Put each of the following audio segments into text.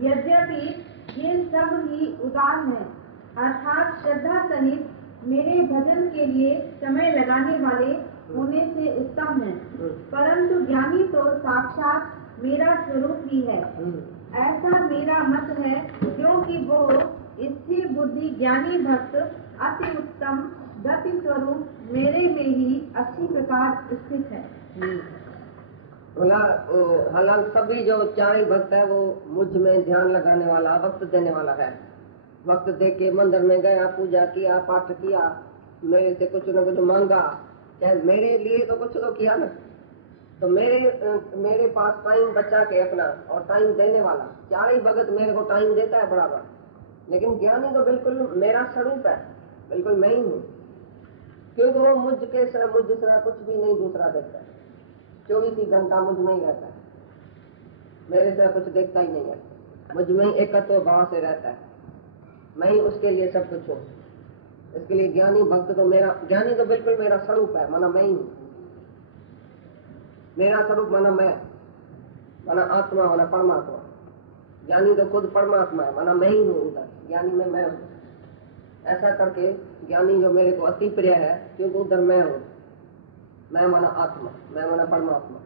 यद्यपि ये सब ही उदार हैं, अर्थात श्रद्धा सहित मेरे भजन के लिए समय लगाने वाले होने से उत्तम है, परंतु ज्ञानी तो साक्षात मेरा स्वरूप ही है, ऐसा मेरा मत है, क्योंकि वो स्थिर बुद्धि ज्ञानी भक्त अति उत्तम गति स्वरूप मेरे में ही अच्छी प्रकार स्थित है। हालांकि सभी जो चारी भक्त है वो मुझ में ध्यान लगाने वाला, वक्त देने वाला है। वक्त दे के मंदिर में गया, पूजा किया, पाठ किया, मेरे से कुछ न कुछ मांगा, चाहे मेरे लिए तो कुछ तो किया ना, तो मेरे पास टाइम बचा के अपना और टाइम देने वाला चार ही भगत मेरे को टाइम देता है बराबर। लेकिन ज्ञानी तो बिल्कुल मेरा स्वरूप है, बिल्कुल मैं ही हूँ, क्योंकि वो मुझ से कुछ भी नहीं दूसरा देखता है। 24 ही घंटा मुझ में ही रहता है, मेरे से कुछ देखता ही नहीं है, मुझ में ही एकत्व भाव से रहता है, मैं ही उसके लिए सब कुछ हूँ। इसके लिए ज्ञानी भक्त तो ज्ञानी तो बिल्कुल मेरा स्वरूप है, माना मैं ही हूँ। मेरा स्वरूप माना मैं, माना आत्मा, माना परमात्मा। ज्ञानी तो खुद परमात्मा है, माना मैं ही हूँ उधर, ज्ञानी में मैं हूँ। ऐसा करके ज्ञानी जो मेरे को अति प्रिय है, क्योंकि उधर मैं हूँ। मैं माना आत्मा, मैं माना परमात्मा।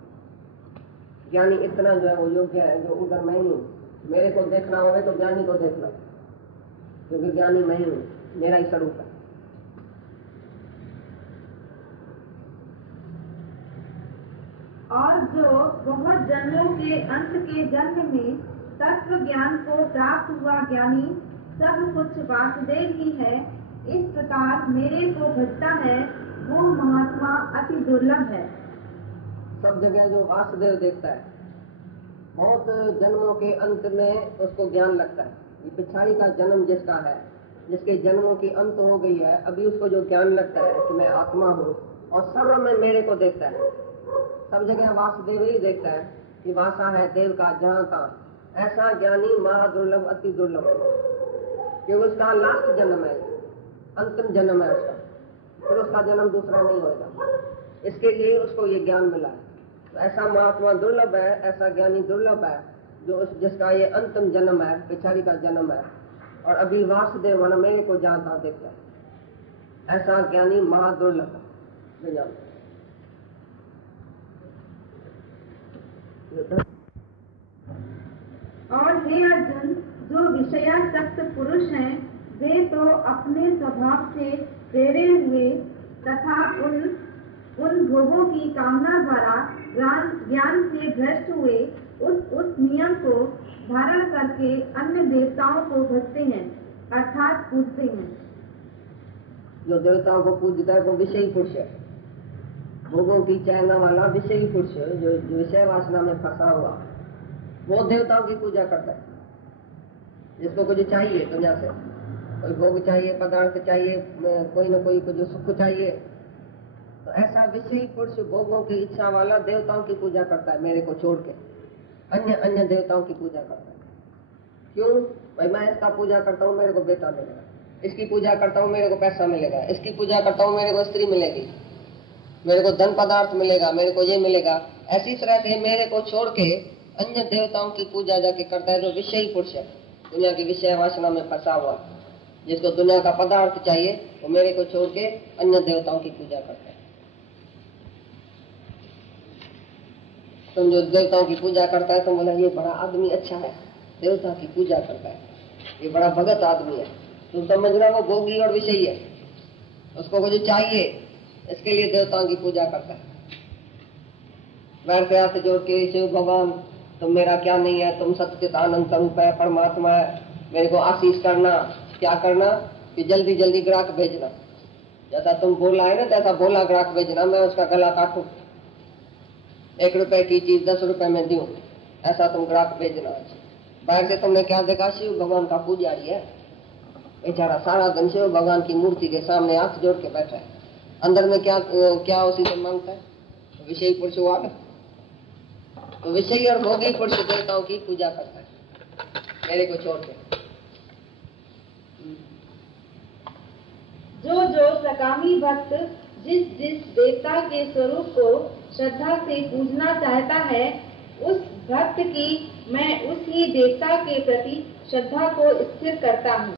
ज्ञानी इतना जो है वो योग्य है, जो उधर मैं ही हूँ। मेरे को देखना होगा तो ज्ञानी को देखना, क्योंकि ज्ञानी मैं ही हूँ, मेरा ही स्वरूप है। और जो बहुत जन्मों के अंत के जन्म में तत्व ज्ञान को प्राप्त हुआ ज्ञानी सब कुछ वासुदेव ही है, इस प्रकार मेरे को भजता है, वो महात्मा अति दुर्लभ है। सब जगह जो वासुदेव देखता है, बहुत जन्मों के अंत में उसको ज्ञान लगता है। ये पिछाड़ी का जन्म जिसका है, जिसके जन्मों की अंत हो गई है, अभी उसको जो ज्ञान लगता है कि मैं आत्मा हूँ और सर्व में मेरे को देखता है। सब जगह वासुदेव ही देखता है कि वासा है देव का जहाँ का। ऐसा ज्ञानी महादुर्लभ, अति दुर्लभ, क्योंकि उसका लास्ट जन्म है, अंतिम जन्म है उसका, फिर उसका जन्म दूसरा नहीं होगा। इसके लिए उसको ये ज्ञान मिला है। तो ऐसा महात्मा दुर्लभ है, ऐसा ज्ञानी दुर्लभ है, जो जिसका ये अंतिम जन्म है, पिछाड़ी का जन्म है, और अभी वासुदेव माना मेरे को जानता देखता है। ऐसा ज्ञानी महादुर्लभ है। और हे अर्जुन, जो विषयासक्त पुरुष हैं, वे तो अपने स्वभाव से प्रेरे हुए तथा उन भोगों की कामना द्वारा ज्ञान से भ्रष्ट हुए उस नियम को धारण करके अन्य देवताओं को भजते हैं, अर्थात पूजते हैं। जो देवताओं को पूजता है वो विषयी पुरुष है, भोगों की चाहना वाला विषयी पुरुष, जो विषय वासना में फंसा हुआ, वो देवताओं की पूजा करता है। जिसको कुछ चाहिए दुनिया से, कोई भोग चाहिए, पदार्थ चाहिए, कोई न कोई कुछ सुख चाहिए, तो ऐसा विषयी पुरुष भोगों की इच्छा वाला देवताओं की पूजा करता है, मेरे को छोड़ के अन्य देवताओं की पूजा करता है। क्यों भाई? मैं इसका पूजा करता हूँ, मेरे को बेटा मिलेगा, इसकी पूजा करता हूँ, मेरे को पैसा मिलेगा, इसकी पूजा करता हूँ, मेरे को स्त्री मिलेगी, मेरे को धन पदार्थ मिलेगा, मेरे को ये मिलेगा। ऐसी तरह से मेरे को छोड़ के अन्य देवताओं की पूजा जाके करता है, जो विषयी पुरुष है, दुनिया की विषय वासना में फंसा हुआ, जिसको दुनिया का पदार्थ चाहिए, वो मेरे को छोड़ के अन्य देवताओं की पूजा करता है। तुम जो देवताओं की पूजा करता है, तो बोला ये बड़ा आदमी अच्छा है, देवता की पूजा करता है, ये बड़ा भगत आदमी है। तुम समझना वो भोगी और विषयी है, उसको कुछ चाहिए, इसके लिए देवताओं की पूजा करता है। वैर से हाथ जोड़ के, शिव भगवान तुम मेरा क्या नहीं है, तुम सच्चित आनंद स्वरूप है, परमात्मा है, मेरे को आशीष करना। क्या करना? कि जल्दी जल्दी ग्राहक भेजना, जैसा तुम बोला है ना, तैसा बोला ग्राहक भेजना, मैं उसका गला काटूं, 1 रुपए की चीज 10 रुपए में दूं, ऐसा तुम ग्राहक भेजना। बाहर से तुमने क्या देखा? शिव भगवान का पुजारी है बेचारा, सारा दिन शिव भगवान की मूर्ति के सामने हाथ जोड़ के बैठा है, अंदर में क्या उसी से मांगता है? तो विषयी पुरुष हुआ ना। तो विषयी और भोगी पुरुष देवताओं की पूजा करता है, मेरे को छोड़ के। जो सकामी भक्त जिस देवता के स्वरूप को श्रद्धा से पूजना चाहता है, उस भक्त की मैं उस ही देवता के प्रति श्रद्धा को स्थिर करता हूँ।